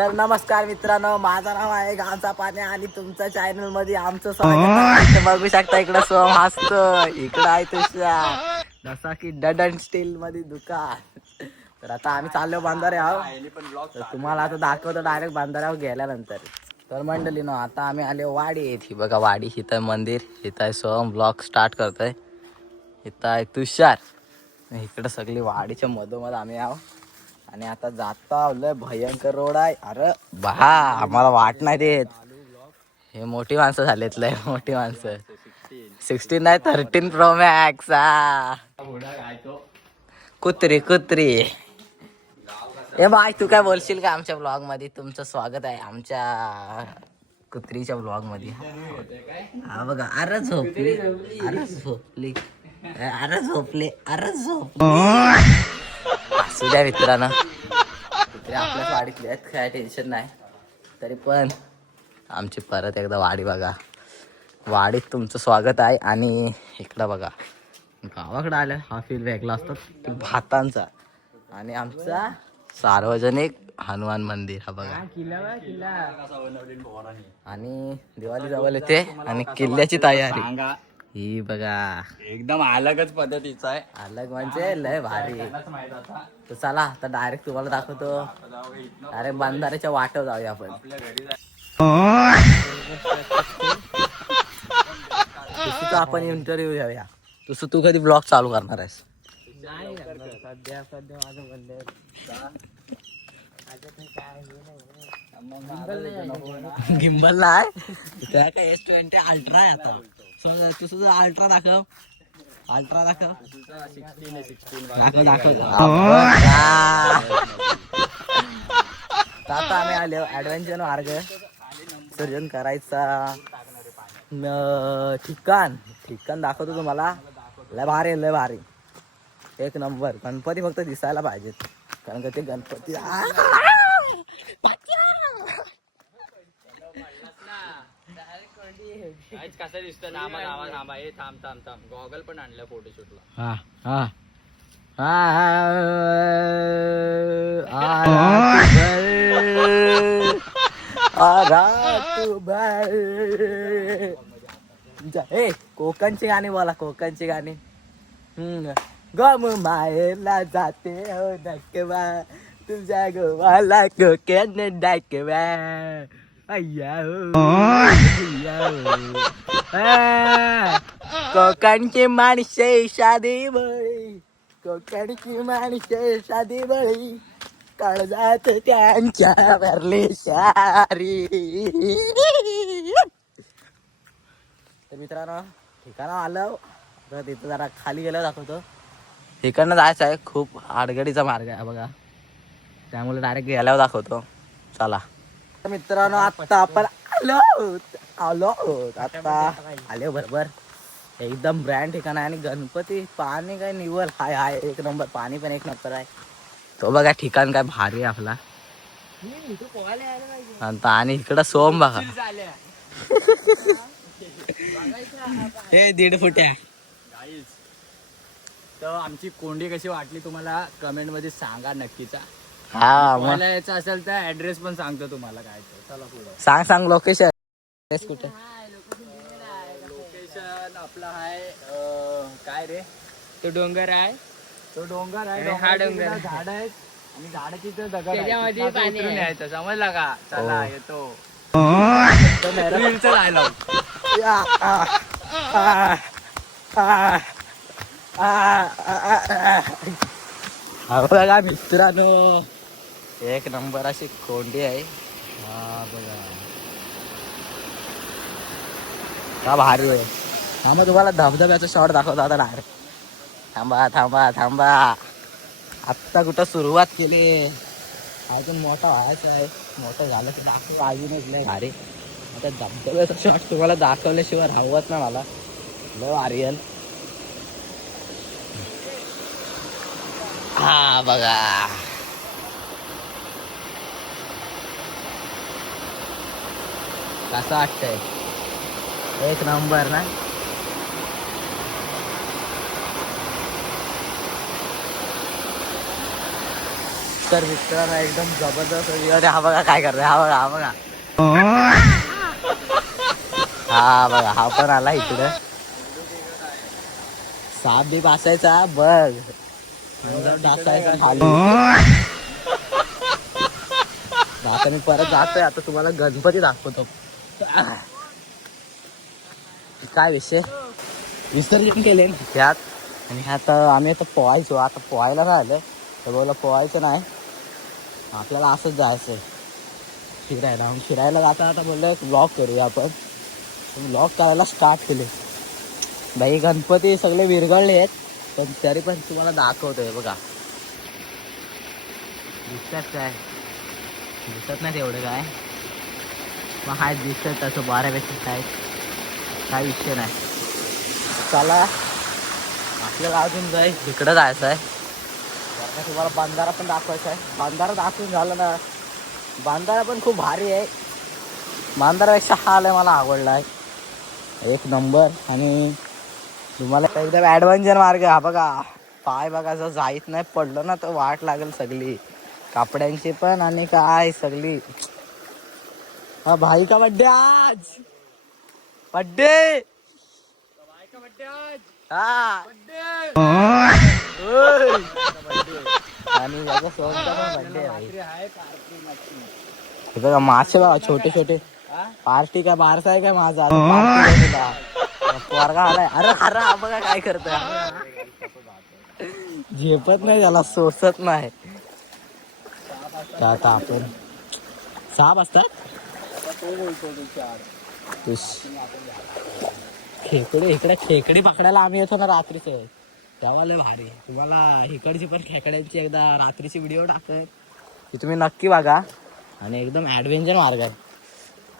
तर नमस्कार मित्रांनो, माझं नाव आहे गावचा पाण्या आणि तुमच्या चॅनल मध्ये आमचं स्वागत आहे. बघू शकता इकडं सोम हसतो, इकडं आहे तुषार जसा की डडन स्टील मध्ये दुकान. तर आता आम्ही चाललो बांधारे आहोत, तर तुम्हाला आता दाखवतो डायरेक्ट बांधाऱ्यावर गेल्यानंतर. तर मंडळी नो, आता आम्ही आले वाडी येथे. बघा वाडी, इथं आहे मंदिर, इथं आहे सोम ब्लॉग स्टार्ट करतोय, इथं आहे तुषार, इकडं सगळी वाडीच्या मधोमध आम्ही आहो. आणि आता जाता लय भयंकर रोड आहे. अरे बा, आम्हाला वाट नाही देत. हे मोठी माणसं झालेत, लय मोठी माणसं. 16 नाही 13 प्रो मॅक्स. कुत्री कुत्री. ए बाय, तू काय बोलशील का आमच्या ब्लॉग मध्ये? तुमचं स्वागत आहे आमच्या कुत्रीच्या ब्लॉग मध्ये. हा बघा, अरे झोपली, अरे झोपली, अरे झोपले, अरे झोपले. असू द्या मित्रांनो, कुत्रे आपल्याच वाडीतले आहेत, काय टेन्शन नाही. तरी पण आमची परत एकदा वाडी बघा. वाडीत तुमचं स्वागत आहे. आणि इकडं बघा, गावाकडे आलं हा फील वेगळा असतो भातांचा. आणि आमचा सार्वजनिक हनुमान मंदिर हा बघा. आणि दिवाळी जवळ येते आणि किल्ल्याची तयारी ही बघा, एकदम अलगच पद्धतीचा आहे. अलग म्हणजे लय भारी. तर चला आता डायरेक्ट तुम्हाला दाखवतो. डायरेक्ट बंधाऱ्याच्या वाटेवर जाऊया आपण. तसं आपण इंटरव्ह्यू घेऊया. तसं तू कधी ब्लॉग चालू करणार आहेस? सध्या माझं म्हणलं गिंबल नाही, त्या काय S20 अल्ट्रा आहे आता. तू सुद्धा अल्ट्रा दाखव, अल्ट्रा दाखव, दाखव दाखव. आता आम्ही आलो ऍडव्हेंचर मार्ग सर्जन करायचा ठिकाण दाखवतो तुम्हाला. लय भारी, लय भारी, एक नंबर. गणपती फक्त दिसायला पाहिजेत, कारण का ते गणपती कसं दिसतं नामा नामा नामा. हे थांब थांब थांब, गॉगल पण आणलं फोटोशूटला. हा हा कोकणची गाणी बोला, कोकणची गाणी. गम मायला जाते हो डकवा, तुझ्या गोवाला कोकण डकवा. कोकणची माणसे शादी बळी, कोकणची माणसे शादी बळी, काळजात त्यांच्या भरली सारी. तर मित्रांनो, ठिकाणं आलं तर तिथं जरा खाली गेलं दाखवतो. इकडनं जायचं आहे, खूप आडगडीचा मार्ग आहे बघा, त्यामुळे डायरेक्ट गेल्यावर दाखवतो. चला मित्रांनो, आता आपण आलो आता आले बरोबर. एकदम ब्रँड ठिकाण आहे. आणि गणपती पाणी काय निवल हाय हाय, एक नंबर. पाणी पण एक नंबर आहे. तो बघा ठिकाण काय भारी आहे आपला. आणि इकडं सोम बघा, हे 1.5 फुट्या. तर आमची कोंडी कशी वाटली तुम्हाला कमेंट मध्ये सांगा नक्कीच. हा मला यायचं असेल तर ऍड्रेस पण सांगतो तुम्हाला काय. चला पुढे सांग लोकेशन कुठे. लोकेशन आपला आहे काय रे, तो डोंगर आहे, तो डोंगर आहे. हा डोंगर. झाड आहेत आणि झाडाची तर दगड त्याच्यामध्ये आहे. पाणी उतरून आहे. यायचं, समजला का? चला हो. येतो. बघा मित्रांनो, एक नंबर अशी कोंडी आहे. हा बघा का भारी आहे. हा मग तुम्हाला धबधब्याचा शॉट दाखवतो आता डायरेक्ट. थांबा थांबा थांबा, आत्ता कुठं सुरुवात केली, अजून मोठा व्हायचा आहे. मोठं झालं की दाखव अजूनच लय भारी. आता धबधब्याचा शॉट तुम्हाला दाखवल्याशिवाय राहवत ना मला. लय भारी आहे. हा बघा, कसं वाटतंय? एक नंबर ना. तर मित्रांनो एकदम जबरदस्त होती. अरे हा बघा काय करतोय, हा बघा हा बघा हा बघा हा पण आला इकडं. साप बीप असायचा बघ, डासायचा खाली. आता मी परत जातोय, आता तुम्हाला गणपती दाखवतो. काय विषय विसर्जन केले ह्यात, आणि ह्यात आम्ही आता पोहायचो. आता पोहायला झालं तर बोला पोहायचं नाही, आपल्याला असंच जायचंय फिरायला. फिरायला जाता आता बोललं ब्लॉग करूया आपण. ब्लॉग करायला स्टार्ट केले. बाई गणपती सगळे विरघळले आहेत, पण तरी पण तुम्हाला दाखवतोय बघा. दिसतात काय, दिसत नाही तेवढं काय, मग हाय दिसत तसं बऱ्यापैकी काय विषय नाही. चला आपल्याला अजून जाय इकडं जायचं आहे. तुम्हाला बांधारा पण दाखवायचा आहे. बांधारा दाखवून झालं ना, बांधारा पण खूप भारी आहे. बांधारापेक्षा हा आलाय मला आवडला आहे एक नंबर. आणि तुम्हाला एकदम ॲडव्हेंचर मार्ग हा बघा. पाय बघा जर जाईत नाही पडलं ना तर वाट लागेल सगळी कापड्यांची पण, आणि काय सगळी. हा भाई का बड्डे आज, बड्डे हा आणि याचा सोनचा पण बड्डे आहे. हे बघा मासे बघा छोटे छोटे. पार्टी का बारसा आहे काय माझा, पोरगा आलाय. अरे अरे हा बघा काय करतोय, झेपत नाही त्याला, सोसत नाही. आता आपण साप असतात खेकडे, इकडे खेकडी पकडायला आम्ही येतो ना रात्रीच, तेव्हा लय भारी. तुम्हाला इकडची पण खेकड्यांची एकदा रात्रीची व्हिडिओ टाकत ती तुम्ही नक्की बघा. आणि एकदम ॲडव्हेंचर मार्ग आहे.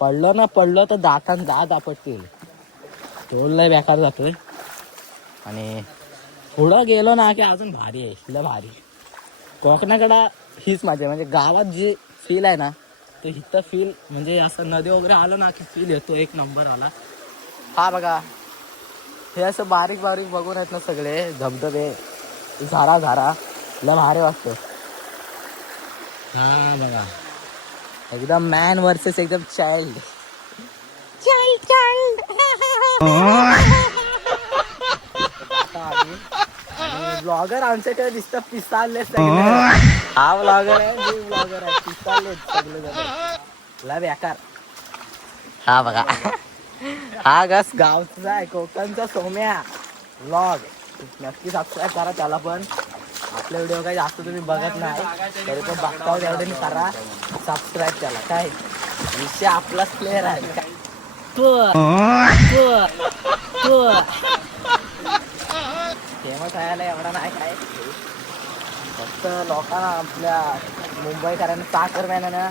पडलो तर दात आपटतील, तोल लय बेकार जातोय. आणि पुढं गेलो ना की अजून भारी आहे, लय भारी. कोकणाकडं हीच मजा आहे, म्हणजे गावात जी फील आहे ना ते इथं फील, म्हणजे असं नदी वगैरे आलो ना की फील येतो एक नंबर आला. हा बघा हे असं बारीक बारीक बघून आहेत ना सगळे धबधबे, झारा लय भारी वाटतं. हा बघा एकदम मॅन वर्सेस एकदम चाइल्ड. ब्लॉगर आमच्याकडे दिसतं पिसाळले सगळे. हा ब्लॉगर आहे, मी ब्लॉगर आहे, पिसाळले सगळे जण लय बेकार. हा बघा हा गस गावचा आहे, कोकणचा सोम्या ब्लॉग. नक्की सबस्क्राईब करा त्याला पण. आपले व्हिडिओ काही जास्त तुम्ही बघत नाही तरी पण बघता तेवढे करा सबस्क्राईब त्याला. काय विषय आपलाच प्लेअर आहे. फेमस आहे एवढा नाही काय, फक्त लोकांना आपल्या मुंबईकरांना चाकरमॅनांना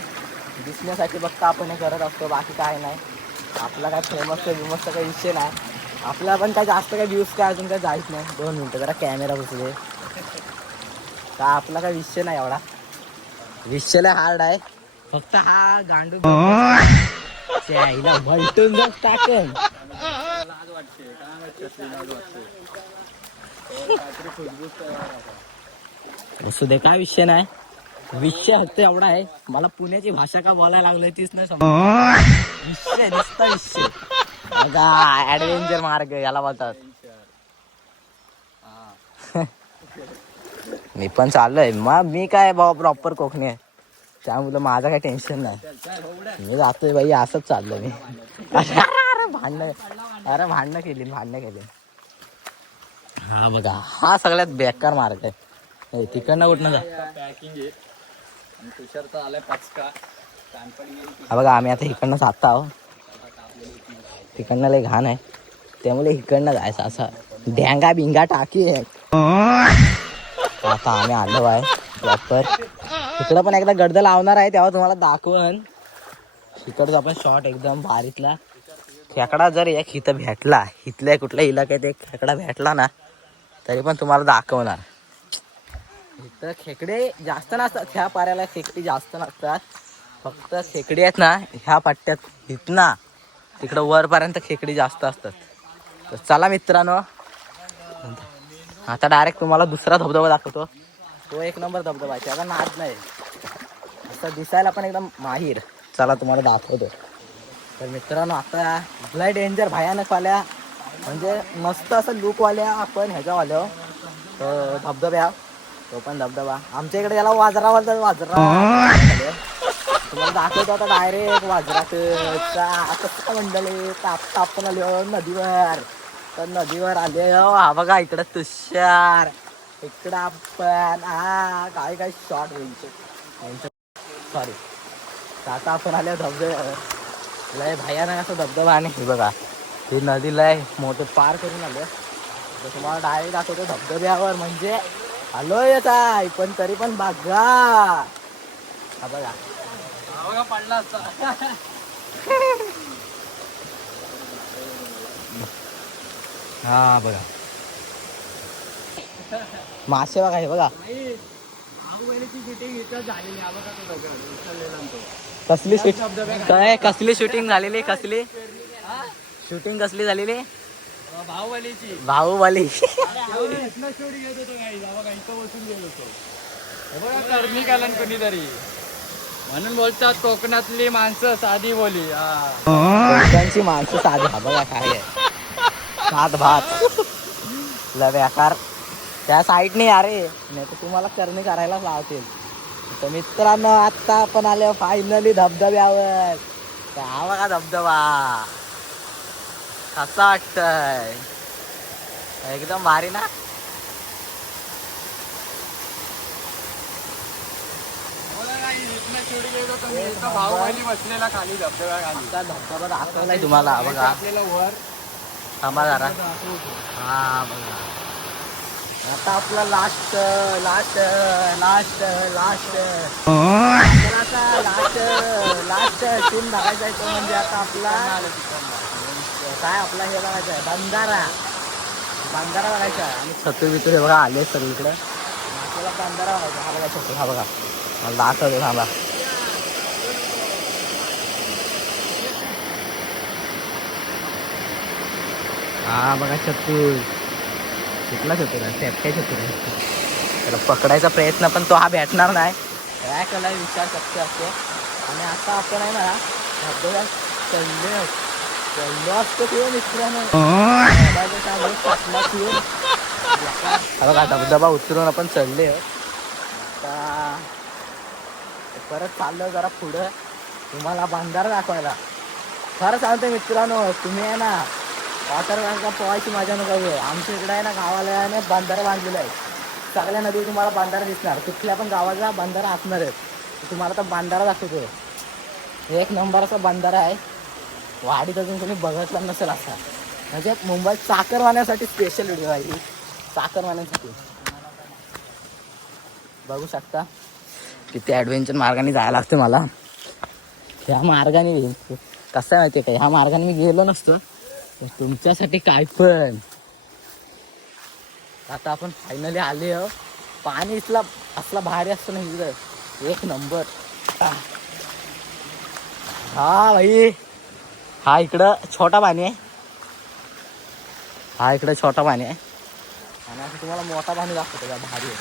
दिसण्यासाठी बघता आपण हे करत असतो, बाकी काय नाही. आपला काय फेमसचा काही विषय नाही. आपला पण काय जास्त काय व्ह्यूज काय अजून काय जायच नाही. 2 मिनिटं जरा कॅमेरा बसले का, आपला काय विषय नाही एवढा. विषयला हार्ड आहे, फक्त हा गांडू भलटून जर टाकेन असू दे, काय विषय नाही. विषय फक्त एवढा आहे, मला पुण्याची भाषा का बोलायला लागलोय तीच नाही समज. विषय नुसता विषय बघा, ऍडव्हेंचर मार्ग याला बोलतात. मी पण चाललोय, मग मी काय बाबा प्रॉपर कोकणी आहे त्यामुळे माझं काही टेन्शन नाही. मी जातोय बाई, असंच चाललोय मी. अरे भांडणं केली. हा बघा हा सगळ्यात बेकार मार्ग आहे. तिकडनं कुठनं जा. हा बघा आम्ही आता इकडनं जात आहोत, तिकडनं लय घाण आहे त्यामुळे इकडनं जायचं. असं ढ्यांगा बिंगा टाकी आहे. आता आम्ही आलो आहे प्रॉपर. इकडं पण एकदा गडद लावणार आहे तेव्हा तुम्हाला दाखवण. इकडचा आपण शॉट एकदम भारीतला. खेकडा जर एक इथं भेटला, इथल्या कुठल्या इलाक्यात एक खेकडा भेटला ना तरी पण तुम्हाला दाखवणार. इथं खेकडे जास्त नसतात, ह्या पाऱ्याला खेकडी जास्त नसतात. फक्त खेकडी आहेत ना ह्या पट्ट्यात इथना तिकडं वरपर्यंत खेकडी जास्त असतात. तर चला मित्रांनो, आता डायरेक्ट तुम्हाला दुसरा धबधबा दाखवतो. तो एक नंबर धबधबा आहे, त्याचा नाद नाही. असं दिसायला पण एकदम माहीर. चला तुम्हाला दाखवतो. तर मित्रांनो आता लय डेंजर भयानक वाल्या म्हणजे मस्त असं लुकवाल्या आपण ह्याच्यावाल्या धबधब्या. तो पण धबधबा आमच्या इकडे याला वाजरा तुम्हाला दाखवतो आता डायरेक्ट वाजरात कसं मंडळी आता आपण आलो नदीवर. तर नदीवर आले हा बघा इकडं तुषार, इकडं आपण काय काय शॉर्ट रेंज सॉरी. आता आपण आले धबधब्यावर. लय भयानक असं धबधबा आणि हे बघा ही नदी लय मोठं पार करून आलं. तर तुम्हाला डायरेक्ट दाखवतो धबधब्यावर म्हणजे आलो येत आहे पण तरी पण बघा हा बघा पडला असता. हा बघा मासे बघा हे बघा कसली काय कसली शूटिंग झालेली कसली शूटिंग कसली झालेली बाहुबली कोणीतरी म्हणून बोलतात कोकणातली माणसं साधी बोली. कोकणची माणसं साधी. हा बघा काय आहे भात भात बेकार त्या साईडने अरे नाही तर तुम्हाला करणी करायला लावतील. तर मित्रांनो आता आपण आले फायनली धबधब्यावर. तर हा बघा धबधबा कसा वाटतंय एकदम भारी ना. भाऊबली बसलेला खाली धबधब्याखाली. धबधबा दाखवलाय तुम्हाला बघा वर थांबा जरा. हा बघा आता आपला लास्ट लास्ट लास्ट लास्ट आता लास्ट लास्ट सीन बघायचा आहे तो म्हणजे आता आपला काय आपला हे बघायचं आहे बंधारा. बंधारा बघायचा आहे आणि छतू बितू हे बघा आले सगळीकडे आपल्याला बंधारा बघायचा. हा बघा छतू हा बघा मला दाखवतो थांबा. हा बघा चतुर कुठला चतुर आहे सेपट्या चतुर आहे. त्याला पकडायचा प्रयत्न पण तो हा भेटणार नाही काय केला विचार शक्य असतो. आणि आता आपण आहे ना धबधब्यात चढलो असतो किंवा मित्रांनो बघा धबधबा उतरून आपण चढले. आता परत चाललो जरा पुढं तुम्हाला बंधारा दाखवायला. खरं सांगतो मित्रांनो तुम्ही आहे ना वॉटर पार्कला पोहायची मजा नका घेऊ. आमच्या इकडे आहे ना गावाला आहे ना बंधारा बांधलेला आहे. सगळ्या नदी तुम्हाला बंधारा दिसणार कुठल्या पण गावाचा बंधारा असणार आहे. तुम्हाला तर बंधारा दाखवतो एक नंबर असा बंधारा आहे. वाडीत अजून कोणी बघितला नसेल असा म्हणजे मुंबईत चाकरमान्यासाठी स्पेशल व्हिडिओ आहे ही. चाकरमान्यांसाठी बघू शकता किती ॲडव्हेंचर मार्गाने जायला लागतं मला. ह्या मार्गाने कसं आहे माहिती आहे का ह्या मार्गाने मी गेलो नसतो तुमच्यासाठी काय पण. आता आपण फायनली आले हो. पाणी इथला असला भारी असतं ना इकडं एक नंबर. हा भाई हा इकडं छोटा पाणी आहे. हा इकडं छोटा पाणी आहे आणि असं तुम्हाला मोठा पाणी दाखवतो का भारी आहे.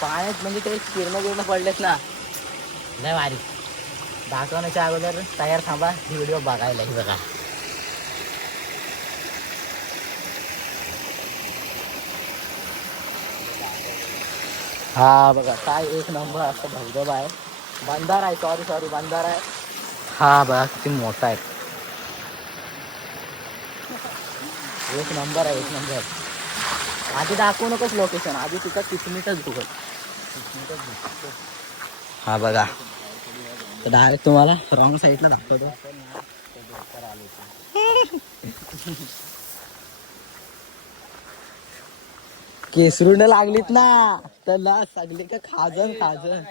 पाण्यात म्हणजे ते किरणं पडलेत ना लय भारी. दाखवण्याच्या अगोदर तयार थांबा ही व्हिडिओ बघायला. ही बघा हा बघा काय एक नंबर असं धबधबा आहे. बंधारा आहे सॉरी बंधारा आहे. हा बघा किती मोठा आहे एक नंबर आहे एक नंबर. आधी दाखवू नकोस लोकेशन आधी तिथं किसमीटच बघ. हा बघा तर डायरेक्ट तुम्हाला रॉंग साईडला दाखवतो. केसरूण लागलीत ना तर ला सगळी का खाजन खाजन.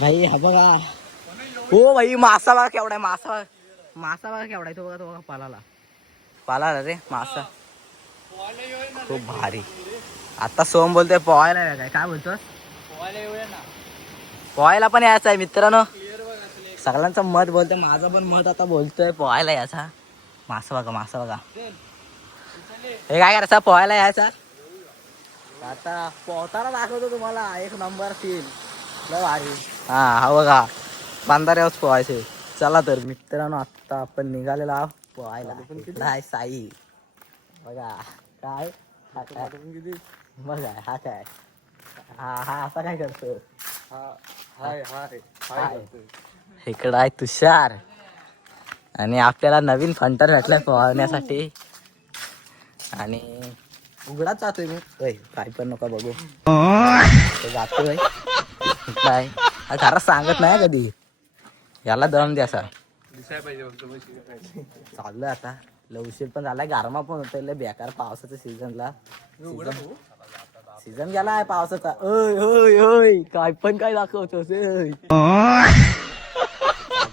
भाई हा बघा हो भाई मासा बघा केवढा आहे. मासा बघा केवढा आहे. तो बघा पाला रे मासा खूप भारी. आता सोम बोलतोय पोहायला काय बोलतोस पोहायला पण यायचं आहे मित्रांनो. सगळ्यांचं मत बोलतोय, माझं पण मत आता बोलतोय पोहायला याचा. मासा बघा, मासा बघा. हे काय करायचं, पोहायला यायचा. आता पोहताना दाखवतो तुम्हाला एक नंबर फील. लय भारी. हा बघा बांधाऱ्यावर पोहायचे. चला तर मित्रांनो, आता आपण निघालेलो आहोत पोहायला. इकडं आहे साई बघा. काय बघा, हा काय, हा असा काय करतो. इकडं आहे तुषार आणि आपल्याला नवीन फंटर भेटलाय पोहण्यासाठी. आणि उघडाच जातोय मी. काय पण नका बघू, जातोय काय घरात सांगत नाही कधी. याला दम द्या असा चाललोय आता. लवशीर पण झालाय, गारमा पण होतोय बेकार पावसाच्या सीझनला. सीझन गेलाय पावसाचा. ओय ओय ओय, काय पण काय दाखवतोस.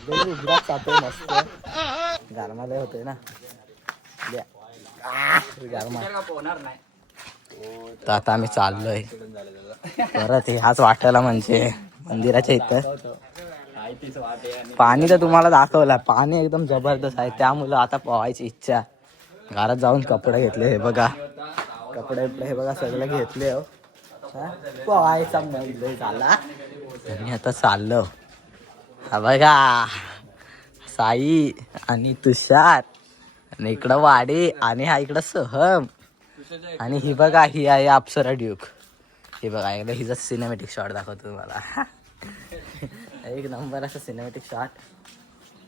उघडाच जातोय मस्त. गारमा लय होतोय ना गारमा. तर आता आम्ही चाललोय परत ह्याच वाट्याला, म्हणजे मंदिराच्या इथं. पाणी तर तुम्हाला दाखवलं, पाणी एकदम जबरदस्त आहे. त्यामुळं आता पोहायची इच्छा. घरात जाऊन कपडे घेतले, हे बघा कपडे हे बघा सगळं घेतले. पोहायचा म्हणजे झाला. आणि आता चाललो. हा बघा साई आणि तुषार आणि इकडं वाडी आणि हा इकडं सोहम. आणि ही बघा, ही आहे अप्सरा ड्यूक. हे बघा एकदा हिचा सिनेमॅटिक शॉट दाखवतो तुम्हाला. एक नंबर असा सिनेमॅटिक शॉट.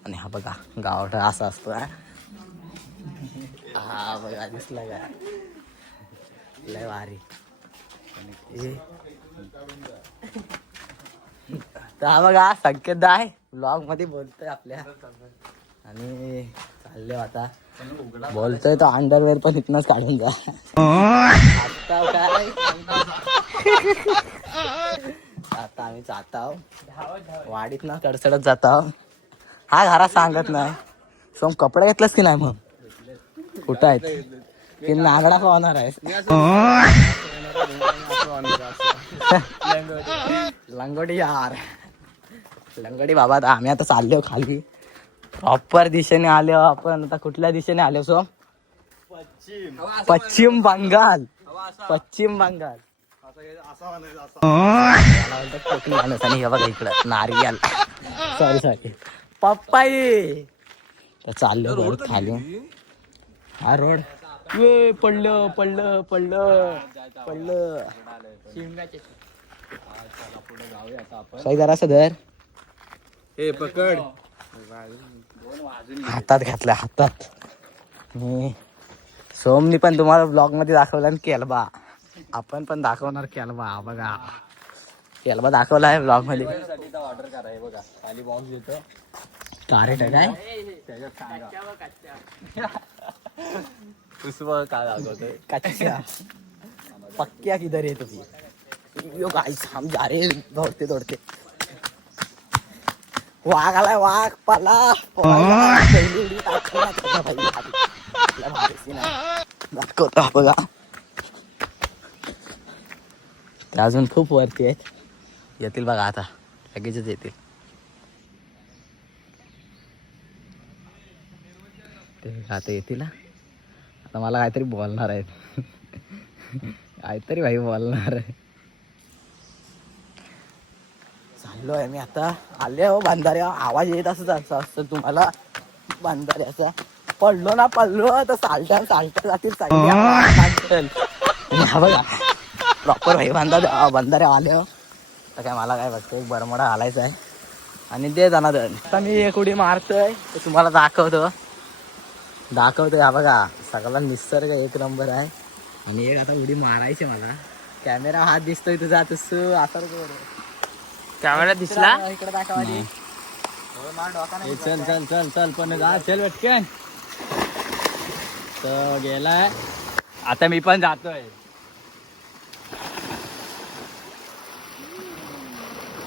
आणि हा बघा गावठा असा असतो. हा बघा दिसला का, लय भारी. तर हा बघा संकेत आहे ब्लॉग मध्ये बोलतोय आपल्या. आणि चालले आता, बोलतोय तो अंडरवेअर पण इथनच काढून जा. आता काय आता आम्ही जात आहोत वाडीत ना, कडसडत जात आहोत. हा घरात सांगत नाही. सोम कपडे घेतलंस की नाही मग? कुठं आहेत की नागडा होणार आहे. लंगोटी यार, लंगोटी बाबा. आम्ही आता चाललो खाली प्रॉपर दिशेने आलो आपण. आता कुठल्या दिशेने आलो सोम? पश्चिम बंगाल. पश्चिम बंगाल कोकणी माणूस. आणि हे बघा इकडं नारियल, सॉरी पप्पाई. तर चाललो रोड खाली. हा रोड पडलं पडलं पडलं पडलं. काही जरा असं धर, हे पकड. हातात घातल्या हातात. सोमनी पण तुम्हाला ब्लॉग मध्ये दाखवला ना केलबा. आपण पण दाखवणार केलबा. बघा केलबा दाखवला आहे ब्लॉग मध्ये. ऑर्डर करा बघा, खाली बॉक्स देतो. कारेट आहे काय उसव काय दाखवतोय कच्च्या पक्क्या किधर आहे तुम्ही. यो गाईस हम जा रे दौडते दौडते. वाघ आलाय, वाघ पला. दाखवतो बघा. ते अजून खूप वरती आहेत. येतील बघा आता, लगेचच येतील. ते आता येतील. आता मला काहीतरी बोलणार आहेत. काहीतरी भाई बोलणार आहे. चाललो आहे मी आता. आले हो बांधाऱ्या. आवाज येत असं तुम्हाला बांधाऱ्याचा. पडलो ना पडलो तर सालट्या जातील. बघा प्रॉपर भाई बांधाऱ्या आले हो. तर काय मला काय वाटतं, एक बरमोडा घालायचा आहे आणि दे जाणार. आता मी एक उडी मारतोय ते तुम्हाला दाखवतोय. हा बघा सगळा निसर्ग एक नंबर आहे. आणि एक आता उडी मारायची मला. कॅमेरा हात दिसतोय तुझा, तसं असं कॅमेरा दिसला इकडे दाखवा. चल चल चल चल पण चल भेटकेन. तर गेलाय आता, मी पण जातोय.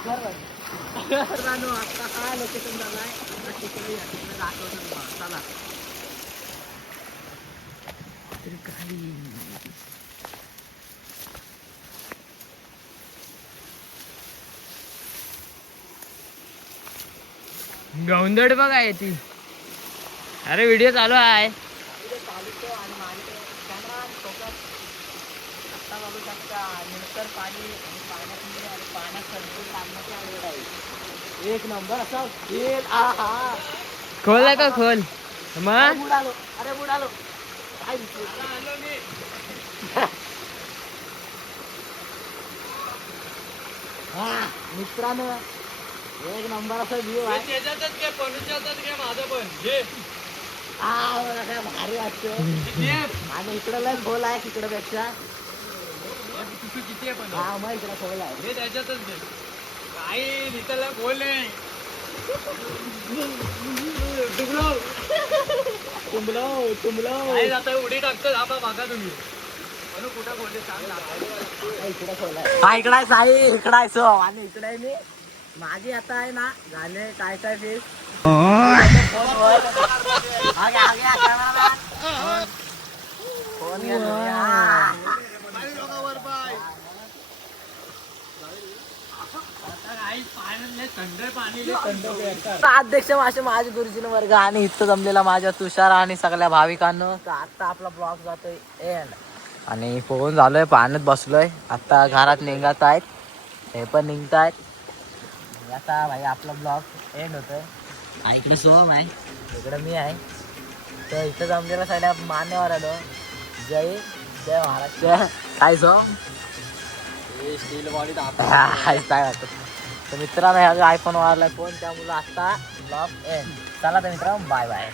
आता हा लोकेशन झालाय. चला गौंदड बघ आहे ती. अरे व्हिडिओ चालू आहे. आता बघू शकता नंतर पाणी आणि पाण्यात संतूर लागण्याची आवड आहे. एक नंबर असा खेळ. आहा. खोल आहे का खोल अरे मग. बुडालो, अरे बुडालो. काय दिसलं? हा मित्रांनो एक नंबर असा व्ह्यू आहे. त्याच्यातच घे पणूच्यातच घे माझं पण घे. मला काय भारी वाटतं. आणि इकडं लय खोल आहे तिकडे पेक्षा. तू किती आहे पण हा मग इकडे खोल आहे. हे त्याच्यातच घे. काही लिटरला बोल नाही. तुंबलो काही जाता उडी टाकतो थांबा मागा तुम्ही. म्हणून कुठं बोलले सांग ना. इकडे खोल आहे. हा इकडे आहे साई, इकडे आहे सो आणि इकडे आहे मी. माझी आता आहे ना झाले काय काय फेस. फोन अध्यक्ष मासे माझे गुरुजीन वर्ग आणि इथं जमलेला माझ्या तुषार आणि सगळ्या भाविकांनो. तर आता आपला ब्लॉग जातोय एंड आणि फोन झालोय पाण्यात बसलोय. आता घरात निघत आहेत, हे पण निघत आहेत. आता भाई आपला ब्लॉग एंड होतोय. इकडे सोहम आहे, इकडे मी आहे. तर इथं जमलेला सगळ्या मान्यवर आलो. जय जय महाराष्ट्र. काय सोहम स्टील बॉडी काय वाटत. तर मित्रांनो ह्या आयफोन वाढलाय फोन, त्यामुळे आता ब्लॉग एंड. चला तर मित्रांनो बाय बाय.